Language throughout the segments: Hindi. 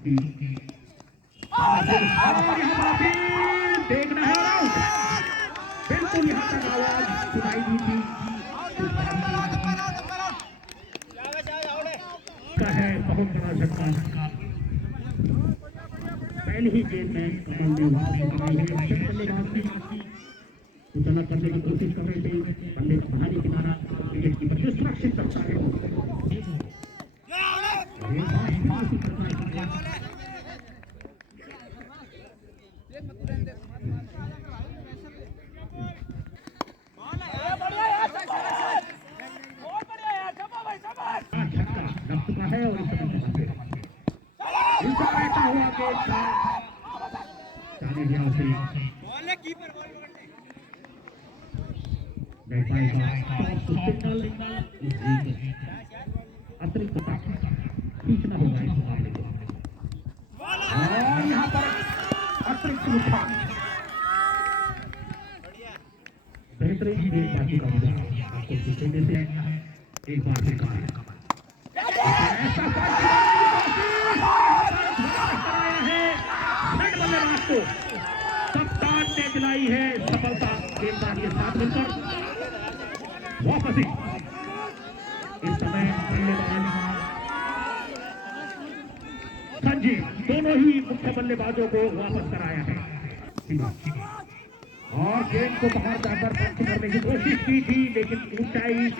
की देखना है बिल्कुल यहाँ तक आवाज सुनाई दी थी है बहुत बड़ा झटका पहली ही गेंद में कमल ने उछाला करने की कोशिश कर रहे थे बल्ले का बाहरी किनारा विकेट कीपर सुरक्षित रखता है है और इस समय बैठा हुआ गेंद था जाने दिया उसे नहीं पाएगा अतिरिक्त खींचना होगा इस मामले को और यहाँ पर अतिरिक्त उठा बेहतरीन गेंदबाजी का मजा आपको सीखने से एक बार देखा है कप्तान ने दिलाई है सफलता गेंदबाज के साथ मिलकर वापसी इस समय संजीव दोनों ही मुख्य बल्लेबाजों को वापस कराया है और गेंद को बाहर जाकर पंच करने की कोशिश की थी लेकिन ऊंचाई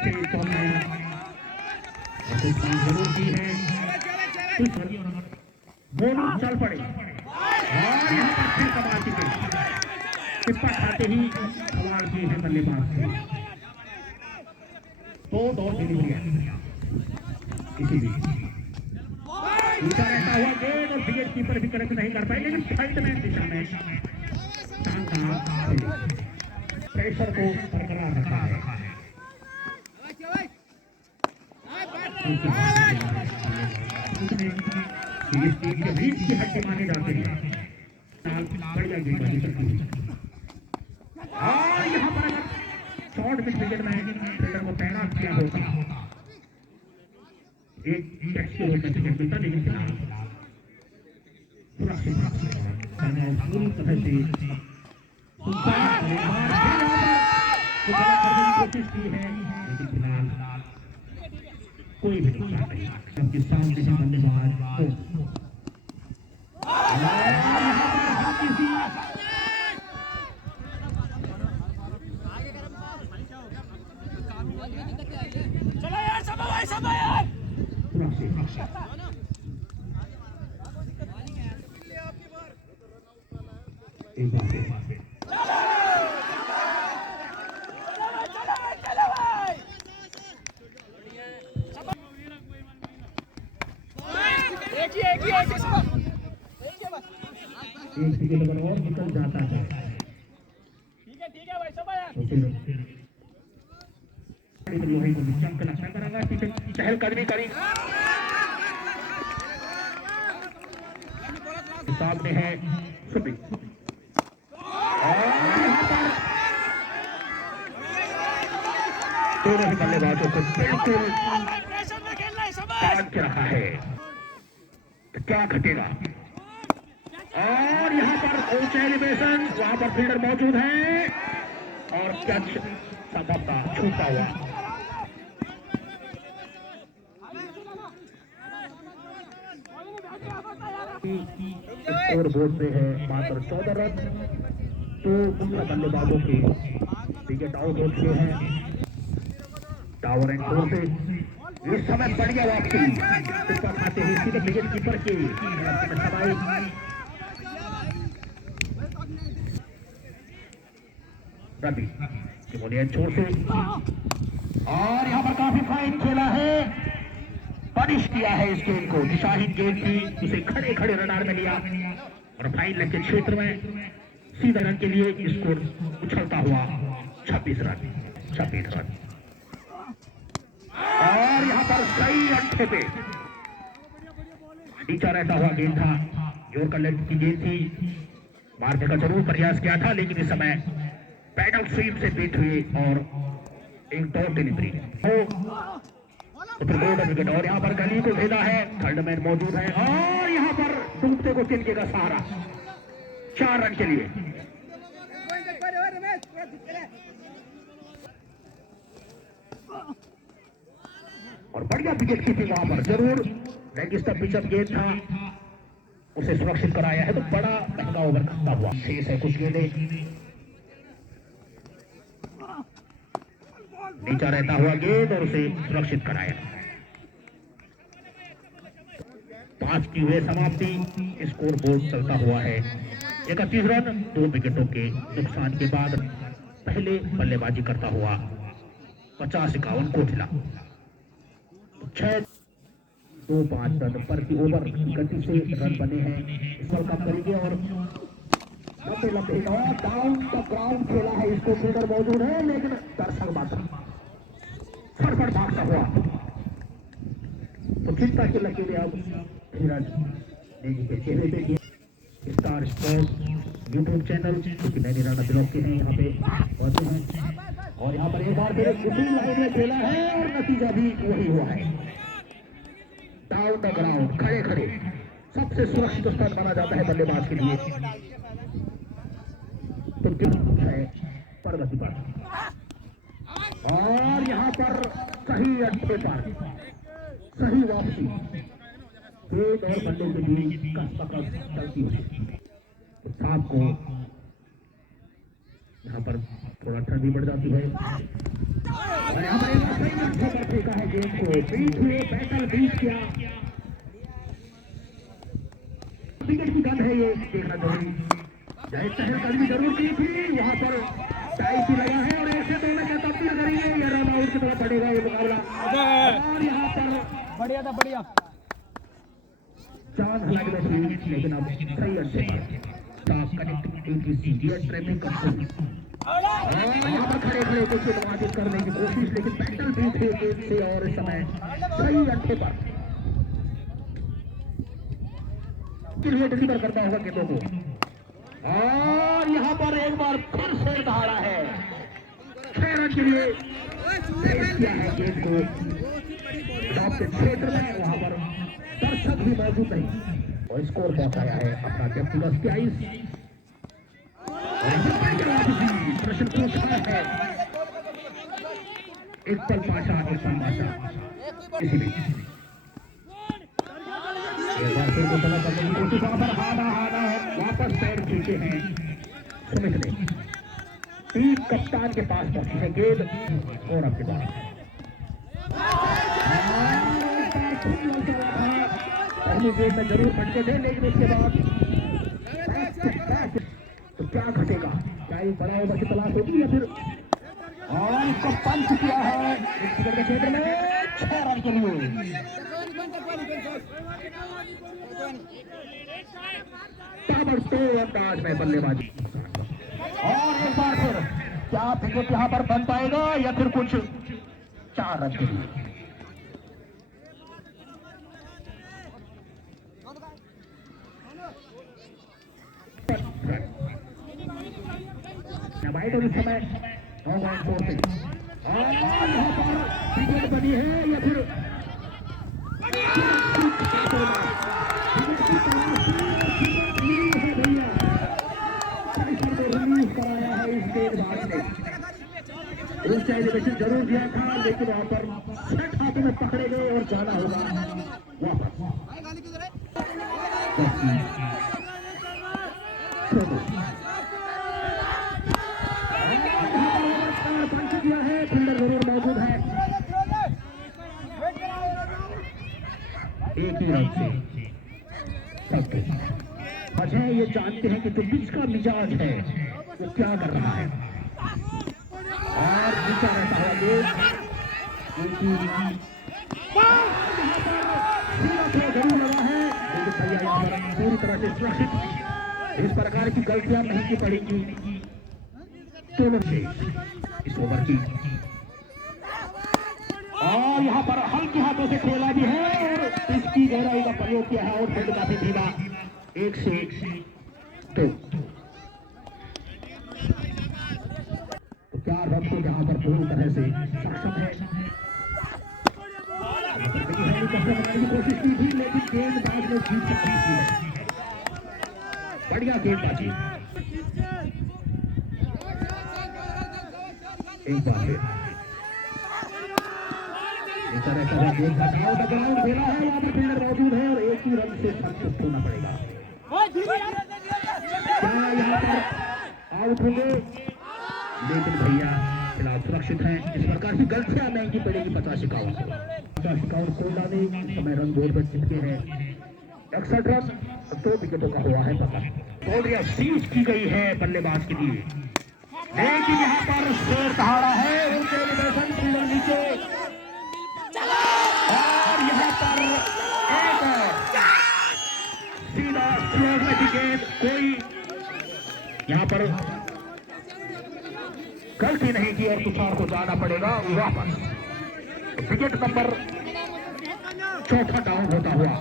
से जरूर की है बोनस चल पड़े और यहाँ पर फिर कमाल की टिप्पा खाते ही सवाल किए हैं बल्लेबाज तो दो डिलीवरियां इसीलिए ऊंचा रहता हुआ गेंद और विकेट कीपर भी करेक्ट नहीं कर पाए लेकिन साइड में दिशा में प्रेशर को बरकरार रखा है की हड्डी माने जाते हैं बढ़िया गेंदबाजी करती है और यहाँ पर अगर शॉर्ट मिड विकेट में फील्डर को तैनात किया होता एक टेस्ट के रोड में विकेट मिलता लेकिन फिलहाल सुरक्षित पूरी तरह से करने की कोशिश की है लेकिन फिलहाल कोई भी नुकसान नहीं सबके सामने से बल्लेबाज चलो यार समय यार एक बार एक विकेट अगर और निकल जाता है ठीक है भाई समय यार लोहे को चमक लगता करेगा चहलकदमी करेंगे सामने है सुबी दोनों ही बल्लेबाजों को बिल्कुल काट के रखा है तो क्या घटेगा और यहाँ पर ऊंचे एलिवेशन वहां पर फील्डर मौजूद है और कैच संभवतः छूटा हुआ स्कोर बोर्ड पे है मात्र 14 रन तो मुख्य बल्लेबाजों के विकेट आउट हो चुके हैं टावर एंड फोर से इस समय बढ़िया वापसी खाते ही सीधे विकेट कीपर के रवि छोर से और यहाँ पर काफी फाइन खेला है पनिश किया है इस गेंद को दिशाहीन गेंद थी उसे खड़े खड़े रडार में लिया और फाइन लग के क्षेत्र में सीधे रन के लिए स्कोर उछलता हुआ 26 रन और यहाँ पर सही अंठे पे नीचा रहता हुआ गेंद था जोर कर लेग की गेंद थी मारने का जरूर प्रयास किया था लेकिन इस समय पैडल स्वीप से बीट हुई और एक डॉट डिलीवरी विकेट और यहाँ पर गली को भेजा है थर्ड मैन मौजूद है और यहाँ यहाँ पर डूबते को तिनके का सहारा 4 रन के लिए। और बढ़िया विकेट कीपिंग वहां पर जरूर रेगिस्तान पिचअप गेंद था, उसे सुरक्षित कराया है तो बड़ा महंगा ओवर खत्म हुआ। शेष है कुछ गेंदें, नीचा रहता हुआ गेंद और उसे सुरक्षित कराया। 5 की हुए समाप्ति, स्कोर बोर्ड चलता हुआ है 31 रन। 2 विकेटों के नुकसान के बाद पहले बल्लेबाजी करता हुआ 50-51 कोटला। 6-2-5 रन प्रति ओवर की गति से रन बने हैं इस वर्ल्ड कप करेंगे। और लंबे डाउन द ग्राउंड खेला है, इसको फील्डर मौजूद है लेकिन दर्शक मात्र फटफट भागता हुआ। तो चिंता की लकीरें अब धीरज नेगी के चेहरे पे। स्टार स्पोर्ट्स यूट्यूब चैनल जो कि नैनी राणा ब्लॉक के हैं यहाँ पे पहुंचे हैं और यहाँ पर एक बार फिर उसी लाइन में खेला है और नतीजा भी वही हुआ है। डाउन द ग्राउंड खड़े खड़े सबसे सुरक्षित स्थान माना जाता है बल्लेबाज के लिए। तो है प्रगति पर और यहाँ पर सही अड्डे पर सही वापसी, गेंद और बल्ले के बीच कसरत चलती है। तो साहब को यहाँ पर थोड़ा ठंडी बढ़ जाती है और यहाँ पर एक सही अड्डे पर फेंका है गेंद को, बीच में बैटल बीच किया। विकेट की गंध है ये देखना जरूरी। जय चहलकदमी जरूर की थी, वहां पर टाई भी लगा है और ऐसे दोनों क्या तब्दील करेंगे या रन आउट की तरफ पड़ेगा ये मुकाबला। और यहाँ पर बढ़िया था, बढ़िया चांस लग रही थी लेकिन अब सही अच्छे ट्रैपिंग कंट्रोल यहाँ पर खड़े खड़े कुछ अनुवादित करने की कोशिश, लेकिन बैटल भी थे गेंद से और इस समय सही अड्डे पर डिलीवर करता होगा गेंदों को। और यहाँ पर एक बार फिर से दहाड़ा है 6 रन के लिए किया है गेंद को टॉप के क्षेत्र में, वहां पर दर्शक भी मौजूद नहीं और स्कोर पहुंचाया है अपना व्यक्तिगत 22। प्रश्न पूछा है एक पल पाशा इसी में वापस पैर खींचे हैं सुमित ने। टीम कप्तान के पास पहुंची है गेंद और आपके पास पहली गेंद में जरूर फटके थे लेकिन उसके बाद तो क्या घटेगा, क्या ये बड़ा ओवर की तलाश होगी या फिर और इसको पंच किया है के क्षेत्र में 6 रन के लिए। ताबड़तोड़ अंदाज में बल्लेबाजी और एक बार फिर क्या विकेट यहाँ पर बन पाएगा या फिर कुछ 4 रन के लिए। इस समय 9.4 पे और यहाँ पर विकेट बनी है या फिर कराया है इस गेंदबाज ने। ऊंचा एलिवेशन जरूर दिया था लेकिन वहां पर छठ हाथों में पकड़े गए और जाना होगा वापस। दिया है फील्डर जरूर मौजूद है, एक ही रन से सबके वजह ये जानते हैं कि जो पिच का मिजाज है वो क्या कर रहा है और नीचा रहता है जरूर लगा है लेकिन भैया यहाँ पर पूरी तरह से सुरक्षित। इस प्रकार की गलतियां नहीं की पड़ेंगी दोनों से इस ओवर की। और यहाँ पर हल्के हाथों से खेला भी है और इसकी गहराई का प्रयोग किया है और फील्ड काफी धीमा 1 से 2। तो 4 रन को यहाँ पर पूरी तरह से सक्षम है पानी कसर बनाने की कोशिश की थी, लेकिन गेंदबाज ने जीत की है। बढ़िया गेंदबाजी। एक बार फिर इस तरह का गेंद का ग्राउंड खेला है, वहां पर फील्डर मौजूद है और एक ही रन से संतुष्ट होना पड़ेगा। क्या यहाँ पर आउट होंगे? लेकिन भैया फिलहाल सुरक्षित हैं। इस प्रकार की गलतियां महंगी पड़ेगी 50-51 को। 50-51 कोयला ने इस समय रन बोर्ड पर चिपके हैं 61 रन, 2 विकेटों का हुआ है पता। बाउंड्री सीज की गई है बल्लेबाज के लिए, लेकिन यहाँ पर शेर दहाड़ा है, उनके एलिवेशन फील्डर नीचे और यहाँ पर एक सीधा स्लोग में विकेट। कोई यहाँ पर गलती नहीं की और तुषार को जाना पड़ेगा वापस। विकेट नंबर 4 डाउन होता हुआ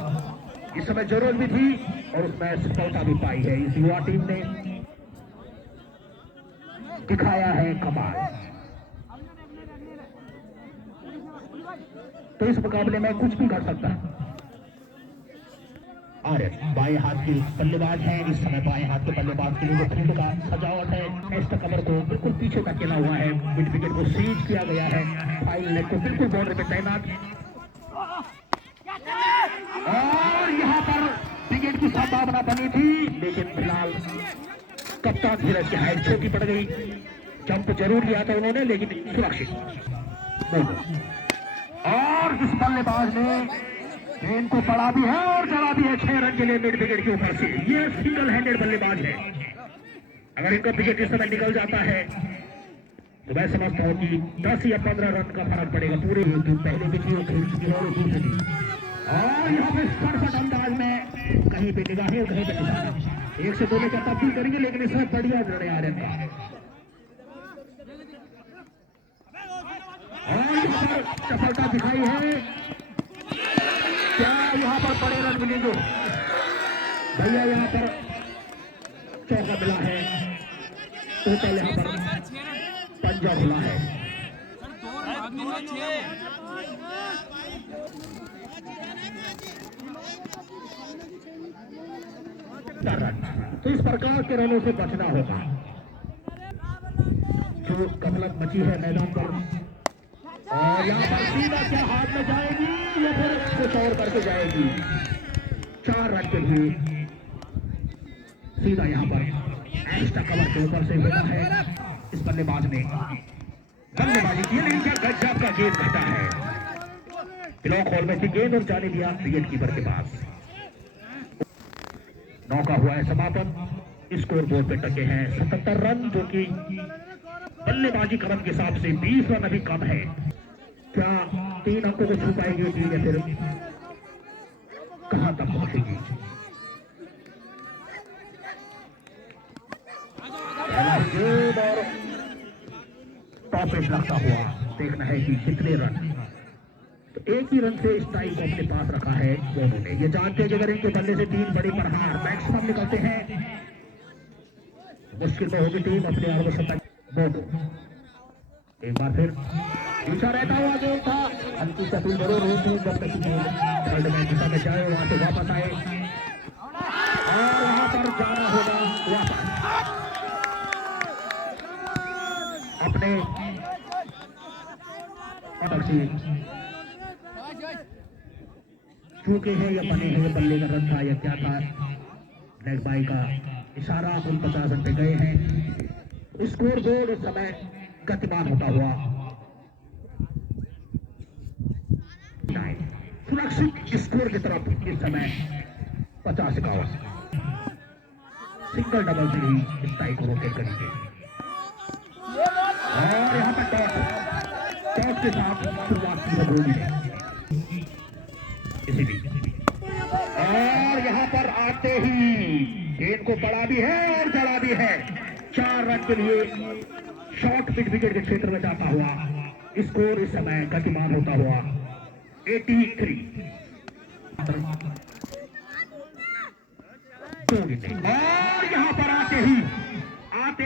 इस समय जरूरत भी थी और उसमें सफलता भी पाई है। इस युवा टीम ने दिखाया है कमाल। तो इस मुकाबले में कुछ भी कर सकता है। आर्यन बाएं हाथ की बल्लेबाज है। इस समय बाएं हाथ के बल्लेबाज के लिए जो फील्ड का सजावट है, टेस्ट कवर को बिल्कुल पीछे धकेला हुआ है, मिड विकेट को सीज किया गया है, फाइल नेट को बिल्कुल बाउंड्री पे तैनात और यहाँ पर विकेट की संभावना बनी थी, लेकिन फिलहाल कप्तान धीरज की हाइट छोटी पड़ गई। जंप जरूर लिया था उन्होंने, लेकिन सुरक्षित। और इस बल्लेबाज ने गेंद को पड़ा भी है और चला भी है 6 रन के लिए मिड विकेट के ऊपर से। ये सिंगल हैंडेड बल्लेबाज है। अगर इनका विकेट इस समय निकल जाता है तो मैं समझता हूँ कि 10 या 15 रन का फर्क पड़ेगा पूरे पहले भी थी और खेल चुकी है और दूसरी थी। और यहाँ पे सड़सठ अंदाज में कहीं पे निगाहें और कहीं पे निशाना, 1 से 2 में क्या तब्दील करेंगे, लेकिन इसमें बढ़िया निर्णय आ रहे हैं। और यहाँ पर सफलता दिखाई है। क्या यहाँ पर बड़े रन मिलेंगे? भैया यहाँ पर चौका मिला है, टोटल यहाँ पर 5 मिला है। तो इस प्रकार के रनों से बचना होगा। जो कमलत मची है मैदान पर, और यहाँ पर सीधा क्या हाथ में जाएगी या फिर कुछ और करके जाएगी। 4 रन के लिए सीधा यहाँ पर एक्स्ट्रा कवर के ऊपर से मिला है। इस बल्लेबाज ने बल्लेबाजी की, लेकिन क्या गजब का गेंद घटा है। ब्लॉक हॉल में थी गेंद और जाने दिया विकेट कीपर के पास। 9 का हुआ है समापन। स्कोर बोर्ड पे टके हैं 77 रन, जो कि बल्लेबाजी क्रम के हिसाब से 20 रन अभी कम है। क्या 3 अंकों को छू पाएगी टीम या फिर कहां तक पहुंचेगी? और टॉप एज लगता हुआ देखना है कि कितने रन। तो एक ही रन से स्ट्राइक को अपने पास रखा है दोनों ने। ये जानते हैं कि अगर इनके बल्ले से 3 बड़ी पर हार मैक्सिमम निकलते हैं, मुश्किल में होगी टीम अपने अर्धशतक। एक बार फिर पीछा रहता हुआ गेंद था, हल्की सी अपील जरूर हुई थी जब तक थर्ड में दिशा में जाए, वहां से वापस आए और वहां पर जाना होगा वापस अपने चूके हैं या बने हैं, बल्ले का रन था या क्या था। नेक बाई का इशारा, कुल 50 रन पे गए हैं। स्कोर बोर्ड उस समय गतिमान होता हुआ सुरक्षित स्कोर की तरफ इस समय 50-51 सिंगल डबल से ही स्ट्राइक को रोटेट करेंगे। और यहाँ पर टॉस के साथ शुरुआत की धोनी ने किसी भी, और यहाँ पर आते ही गेंद को बड़ा भी है और चला भी है। 4 रन के लिए शॉर्ट मिड विकेट के क्षेत्र में जाता हुआ स्कोर इस समय गतिमान होता हुआ 83। और यहाँ पर आते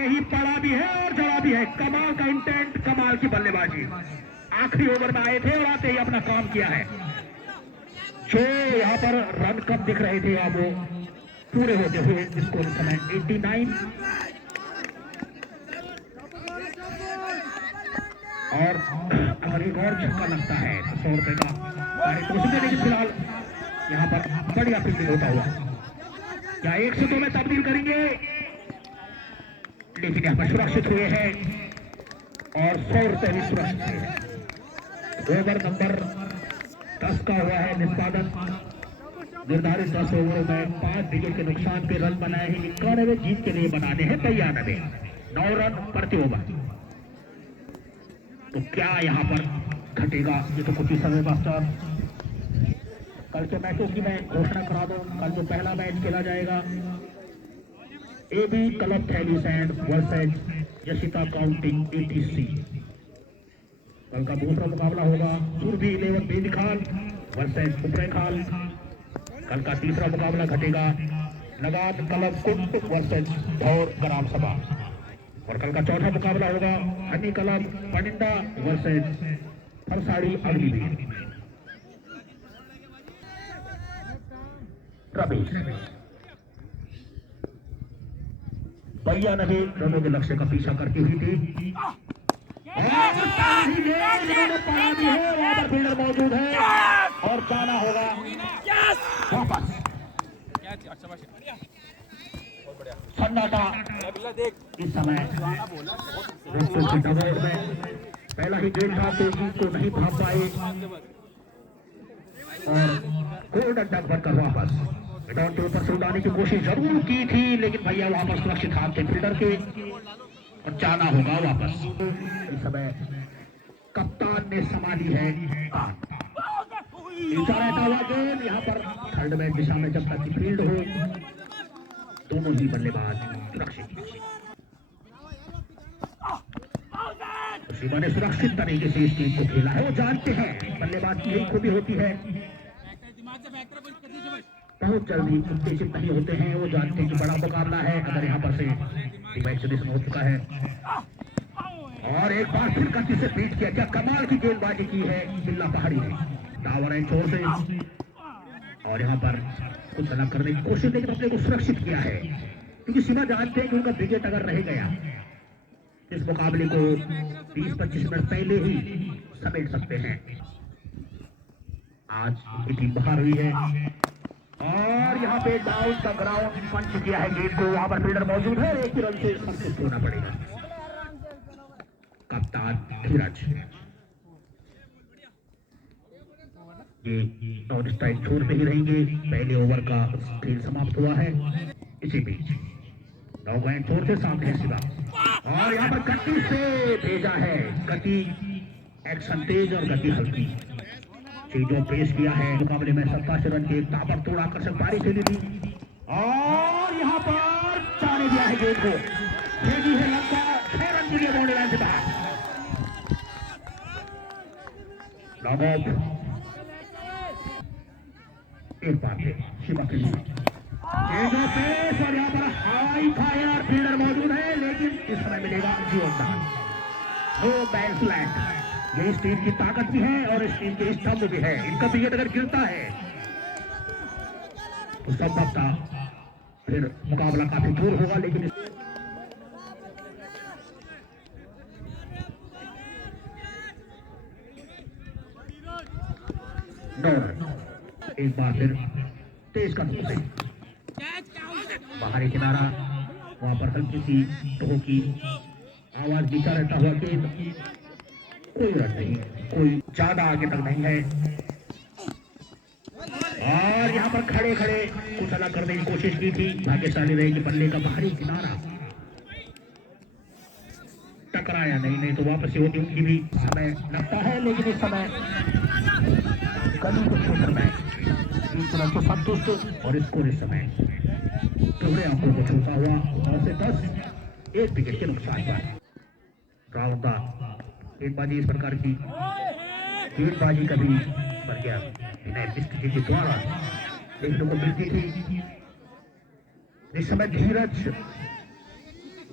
ही पड़ा भी है और जड़ा भी है। कमाल का इंटेंट, कमाल की बल्लेबाजी। आखिरी ओवर में आए थे और आते ही अपना काम किया है। 6 यहाँ पर रन कम दिख रहे थे, अब वो पूरे होते हुए स्कोर समय 89 और अगर एक और छक्का लगता है तो 100 रुपए का पारितोषिक, लेकिन फिलहाल यहाँ पर बढ़िया फील्डिंग होता हुआ क्या 1 से 2 में तब्दील करेंगे, लेकिन यहाँ पर सुरक्षित हुए हैं और 100 रुपए भी सुरक्षित हुए हैं। ओवर नंबर 10 का हुआ है निष्पादन, निर्धारित 10 ओवरों में 5 विकेट के नुकसान पे रन बनाए हैं 91, जीत के लिए बनाने हैं 93, 9 रन प्रति ओवर। तो क्या यहाँ पर घटेगा, ये तो कुछ ही समय बाद कल के मैचों की मैं घोषणा करा दूं। कल जो पहला मैच खेला जाएगा AB क्लब थैलीसैंड वर्सेज यशिता काउंटिंग ATC, कल का दूसरा मुकाबला होगा सूरभी 11 बेदखाल वर्सेज उपरेखाल, कल का तीसरा मुकाबला घटेगा लगात क्लब कुंट वर्सेज धौर ग्राम सभा, और कल का चौथा मुकाबला होगा हनी क्लब पनिंदा वर्सेज फरसाड़ी अग्निवीर। रवि भैया ने भी रनों के लक्ष्य का पीछा करती हुई थी और फील्डर मौजूद है और जाना होगा वापस। सन्नाटा इस समय पहला ही गेंद था तो को नहीं भाग पाए और गोल्डन डक बनकर वापस मैदान के ऊपर से उड़ाने की कोशिश जरूर की थी, लेकिन भैया वहां पर सुरक्षित हाथ थे फील्डर के और जाना होगा वापस। इस समय कप्तान ने संभाली है रहता हुआ गेंद, यहाँ पर थर्ड मैच दिशा में जब तक की फील्ड हो दोनों ही बल्लेबाज सुरक्षित। शिवा ने सुरक्षित तरीके से इस टीम को खेला है, वो जानते हैं बल्लेबाज की यही खूबी होती है, बहुत जल्दी उत्तेजित नहीं होते हैं, वो जानते हैं कि बड़ा मुकाबला है। अगर यहाँ पर से मैच हो चुका है और एक बार फिर गति से बीट किया, क्या कमाल की गेंदबाजी की है बिल्ला पहाड़ी ने, टावर एंड छोर से और यहाँ पर कुछ अलग करने की कोशिश, लेकिन अपने को सुरक्षित किया है क्योंकि शिवा जानते हैं कि उनका विकेट अगर रह गया इस मुकाबले को 20-25 मिनट पहले ही समेट सकते हैं। आज उनकी टीम बाहर हुई है और यहाँ पे डाउन का ग्राउंड पंच किया है गेंद को, वहां पर फील्डर मौजूद है, एक ही रन से संतुष्ट होना पड़ेगा। कप्तान धीरज ये नॉन स्ट्राइक छोड़ते ही रहेंगे, पहले ओवर का खेल समाप्त हुआ है। इसी बीच 9 गेंद छोड़ से सामने है शिवा और यहाँ पर गति से भेजा है, गति एक्शन तेज और गति हल्की चीजों पेश किया है। मुकाबले में 27 रन के ताबड़तोड़ आकर्षक पारी खेली थी और यहाँ पर जाने दिया है गेंद को, भेजी है लंका 6 रन के लिए बाउंड्री लाइन से बाहर। एक बार फिर शिवा के लिए चीजों पेश और यहाँ पर हाई फायर फील्डर मौजूद है, लेकिन इस समय मिलेगा जीवनदान, नो बैट्स लैंड। ये इस टीम की ताकत भी है और इस टीम के स्तंभ भी है, इनका विकेट अगर गिरता है तो संभवतः फिर मुकाबला काफी दूर होगा, लेकिन एक बार फिर तेज कदमों से बाहरी किनारा, वहां पर हल्की सी टोह की आवाज नीचा रहता हुआ कि कोई रन नहीं, कोई ज्यादा आगे तक नहीं है और यहाँ पर खड़े खड़े कुछ अलग करने की कोशिश की थी, भाग्यशाली रहेगी बल्ले का बाहरी किनारा टकराया नहीं तो वापस होती उनकी भी समय लगता है, लेकिन इस समय कभी कुछ क्षेत्र में तो संतुष्ट और स्कोर इस समय टुकड़े आंखों को छूता हुआ 9 से 10 एक विकेट के नुकसान पर। राउंड का गेंदबाजी इस प्रकार की गेंदबाजी कभी बन गया के द्वारा देखने को मिलती थी। इस समय धीरज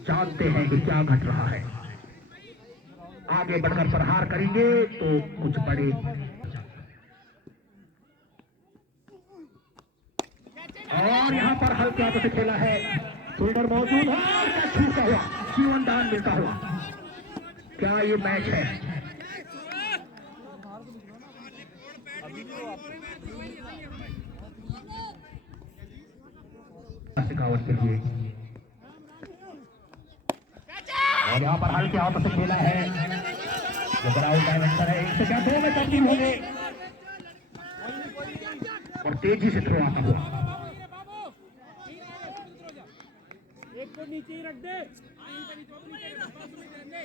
जानते हैं कि क्या घट रहा है, आगे बढ़कर प्रहार करेंगे तो कुछ बड़े और यहाँ पर हल्के हाथों से खेला है, फील्डर मौजूद है और क्या छूटा हुआ, जीवन दान मिलता हुआ। क्या ये मैच है? शेखावत के लिए और यहाँ पर हल्के हाथों से खेला है, जो ग्राउंड डायमेंशन है, इससे क्या 2 में तब्दील हो गए और तेजी से थ्रो आता हुआ।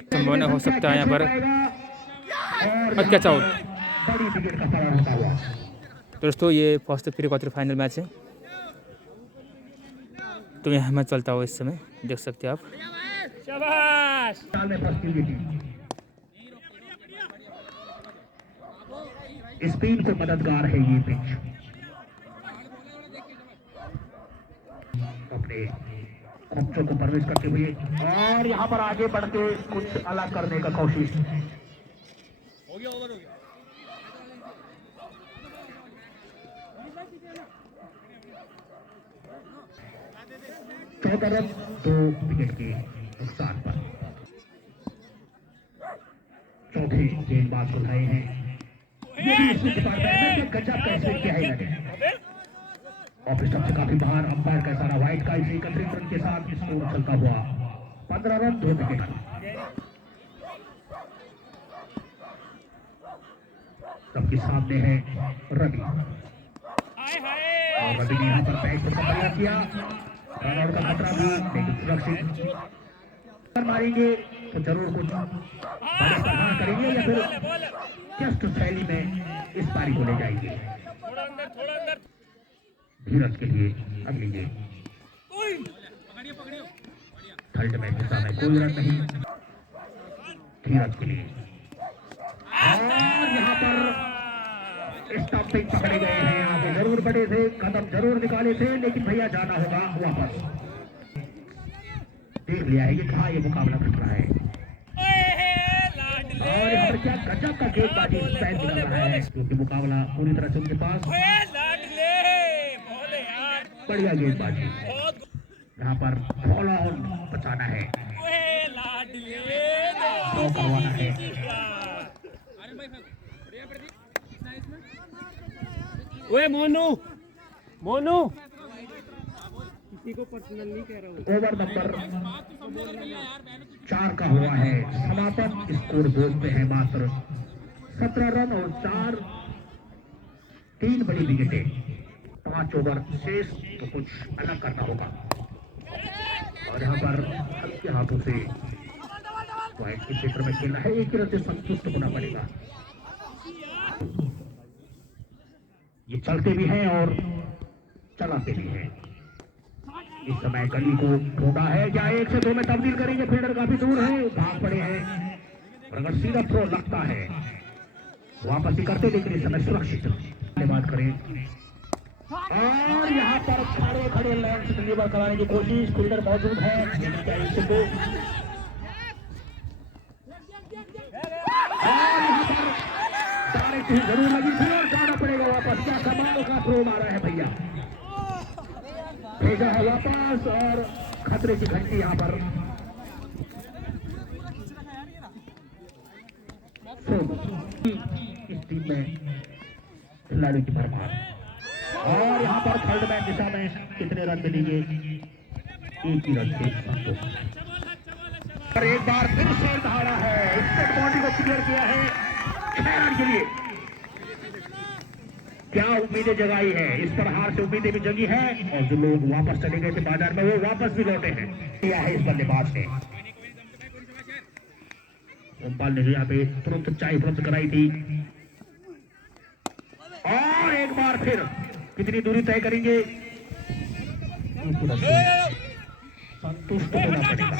संभावना हो सकता है यहाँ पर और कैच आउट। बड़ी विकेट का सवाल होता हुआ। दोस्तों ये first pre quarter final match है, तो यहाँ मैच चलता हुआ इस समय देख सकते हैं आप। शाबाश साल में फर्स्ट की टीम स्पीड को मददगार है ये पिच। अपने खोपचों को प्रवेश करते हुए और यहाँ पर आगे बढ़ के कुछ अलग करने का कोशिश। हो गया ओवर हो गया। चौथा रन 2 विकेट के नुकसान पर। चौथे गेंदबाज उठाए हैं, ये भी इसमें डिपार्टमेंट में गजब का स्विंग किया है इन्होंने। ऑफिस से काफी बाहर, अंपायर का इशारा, व्हाइट का इसे 31 रन के साथ स्कोर चलता हुआ 15 रन 2 विकेट। सबके सामने है रवि और रवि ने यहाँ पर बैट पर कब्जा किया, रन आउट का खतरा था लेकिन सुरक्षित मारेंगे तो जरूर कुछ बड़े प्रहार करेंगे या फिर टेस्ट शैली में इस पारी को ले जाएंगे। धीरज के लिए अगली गेंद, थर्ड मैच के सामने कोई रन नहीं धीरज के लिए। और यहाँ पर स्टंपिंग पकड़े गए हैं, आगे जरूर बढ़े थे, कदम जरूर निकाले थे, लेकिन भैया जाना होगा वापस। देख लिया है ये कहाँ ये मुकाबला घट रहा है और यहाँ पर क्या गजब का गेंदबाजी स्पैन निकल रहा है, क्योंकि मुकाबला पूरी तरह से उनके पास। बढ़िया गेंदबाजी, यहाँ पर फॉलो ऑन बचाना है, ड्रॉ करवाना है। ओए मोनू मोनू किसी को पर्सनल नहीं कह रहा हूँ। ओवर नंबर 4 का हुआ है समापन, स्कोर बोर्ड पे है मात्र 17 रन और 3 बड़ी विकेटें, 5 ओवर शेष, तो कुछ अलग करना होगा। और यहाँ पर हल्के हाथों से पॉइंट के क्षेत्र में खेलना है, एक तरह से संतुष्ट होना पड़ेगा। ये चलते भी हैं और चलाते भी हैं। इस समय गली को ढूंढा है, क्या 1 से 2 में तब्दील करेंगे, फील्डर काफी दूर है, भाग पड़े हैं और अगर सीधा थ्रो लगता है वापस ही करते, लेकिन इस समय सुरक्षित बात करें। और यहाँ पर खड़े खड़े लाइन से डिलीवर कराने की कोशिश, फील्डर मौजूद है लेकिन क्या इसको जरूर लगी थी और जाना पड़ेगा वापस। क्या कमाल का थ्रो मारा है भैया, भेजा है वापस और खतरे की घंटी यहाँ पर। इस टीम में खिलाड़ी की भरमार और यहाँ पर थर्ड मैच दिशा में कितने रन मिलेंगे, 1 ही रन से। और एक बार फिर से धारा है, स्टेट बाउंड्री को क्लियर किया है 6 रन के लिए। क्या उम्मीदें जगाई है, इस पर हार से उम्मीदें भी जगी है और जो लोग वापस चले गए थे बाजार में वो वापस भी लौटे हैं। किया है इस बल्लेबाज ने, ओमपाल ने यहाँ पे तुरंत चाय उपलब्ध कराई थी और एक बार फिर कितनी दूरी तय करेंगे, संतुष्ट होना पड़ेगा।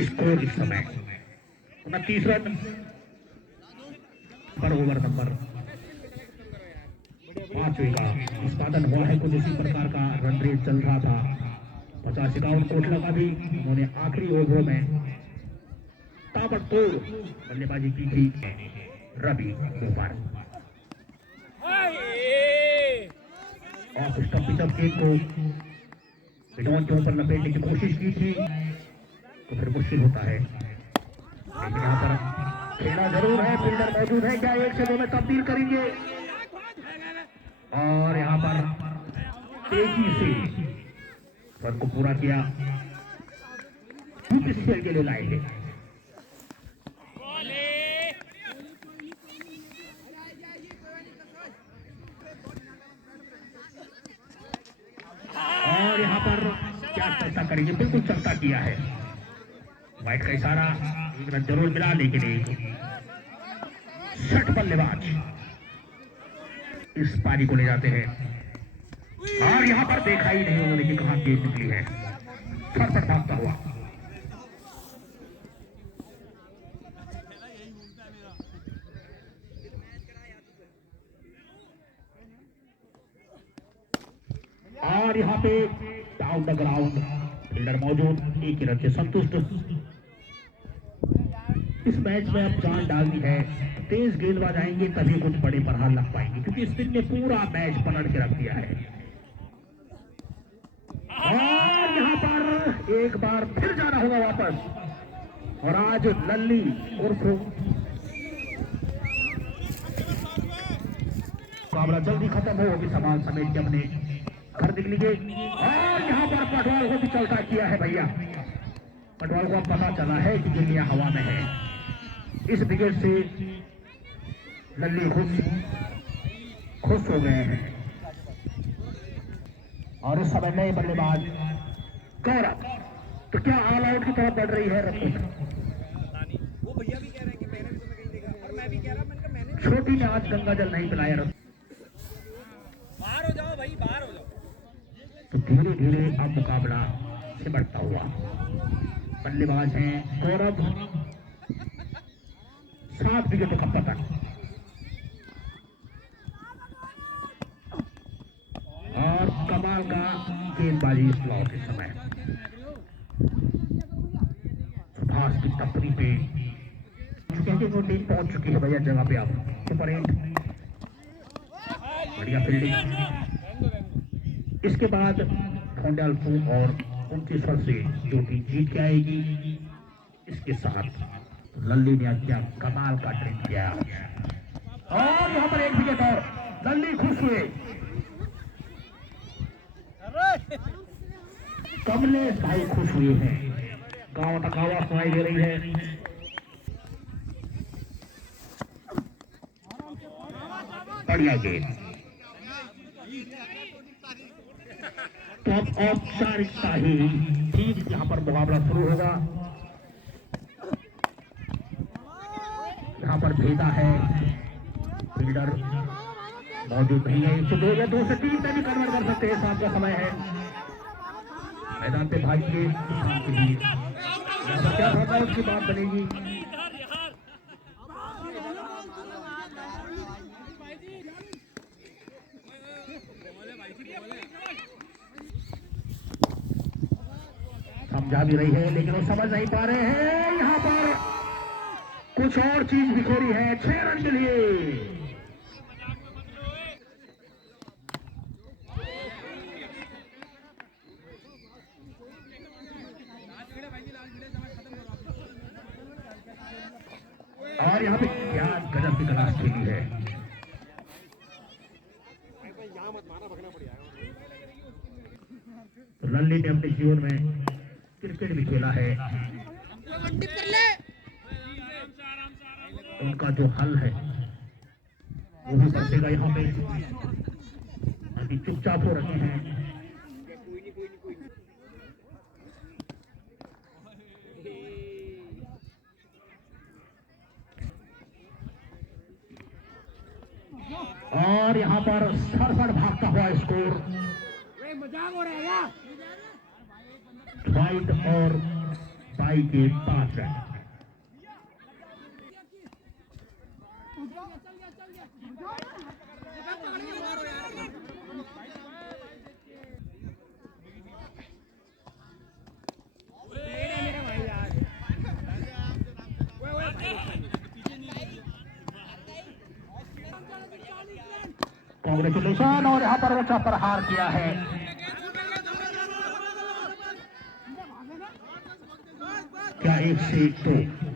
स्कोर इस समय 29 रन पर ओवर नंबर 5 का निष्पादन हुआ है। कुछ इसी प्रकार का रन रेट चल रहा था। 50-51 कोटला का भी उन्होंने आखिरी ओवरों में ताबड़तोड़ बल्लेबाजी की थी। रवि ऊपर ऑफ स्टंप पिचअप गेंद को विनोद के ऊपर लपेटने की कोशिश की थी तो फिर मुश्किल होता है, लेकिन यहाँ पर खेला जरूर है, फील्डर मौजूद है, क्या 1 से 2 में तब्दील करेंगे और यहाँ पर तेजी से रन को पूरा किया, बीपीसीएल के लिए लाएंगे। और यहाँ पर क्या चर्चा करेंगे, बिल्कुल चर्चा किया है, वाइट का इशारा, 1 रन जरूर मिला, लेकिन एक 60 बल्लेबाज इस पारी को ले जाते हैं और यहाँ पर देखा ही नहीं उन्होंने कि कहां गेंद निकली है, फटफट भागता हुआ। और यहाँ पे डाउन द ग्राउंड, फील्डर मौजूद, 1 ही रन से संतुष्ट। इस मैच में अब जान डालनी है, तेज गेंदबाज आएंगे तभी कुछ बड़े प्रहार लग पाएंगे, क्योंकि स्पिन ने पूरा मैच पलट के रख दिया है। और यहाँ पर एक बार फिर जाना होगा वापस, और आज लल्ली उर्फ मुकाबला जल्दी खत्म हो, भी सामान समेट के अपने घर निकलेंगे। और यहाँ पर पटवाल को भी चलता किया है भैया, पटवाल को अब पता चला है कि दुनिया हवा में है। इस विकेट से लल्ली खुश हो गए हैं और इस समय नए बल्लेबाज गौरव, तो क्या ऑल आउट की तरफ बढ़ रही है रफीक? वो भैया भी कह रहे हैं कि मैंने भी तुम्हें कहीं देखा, और मैं भी कह रहा, मैंने छोटी ने आज गंगा जल नहीं पिलाया। बाहर हो जाओ भाई, बाहर हो जाओ। तो धीरे धीरे अब मुकाबला सिमटता हुआ, बल्लेबाज हैं गौरव, 7 विकेटों का पतन, और कमाल का गेंदबाजी इस ब्लॉक के समय। सुभाष की टपरी पे वो टीम पहुंच चुकी है भैया जगह पे, आप सुपर 8, बढ़िया फील्डिंग। इसके बाद खोंडालपू और 29 से जो टीम जीत के आएगी, इसके साथ लल्ली ने क्या कमाल का ट्रेन किया। और यहाँ पर 1 विकेट और, लल्ली खुश हुए, कमलेश भाई खुश हुए हैं, गाँव तक आवाज सुनाई दे रही है। बढ़िया गेंद, तो अब औपचारिकता ही ठीक यहाँ पर मुकाबला शुरू होगा। यहाँ पर भेदा है, फील्डर मौजूद नहीं है, 102 या 2 से 3 में भी कन्वर्ट कर सकते हैं, शाम का समय है, मैदान पे भागिए शाम के लिए। क्या होगा उसकी बात बनेगी। समझा भी रही है लेकिन वो समझ नहीं पा रहे हैं, यहाँ पर कुछ और चीज बिखेरी है 6 रन के लिए। और यहाँ पे क्या गजब की तलाश खेली है। तो लल्ली ने अपने जीवन में क्रिकेट भी खेला है, उनका जो हल है वो भी बचेगा। यहाँ पे अभी चुपचाप हो रखे हैं। और यहाँ पर सरफट भागता हुआ स्कोर, मजाक हो रहा है। फाइट और बाई के 5 रन। कांग्रेचुलेशन। और यहाँ पर ऊंचा प्रहार किया है। क्या 1 से 1 तो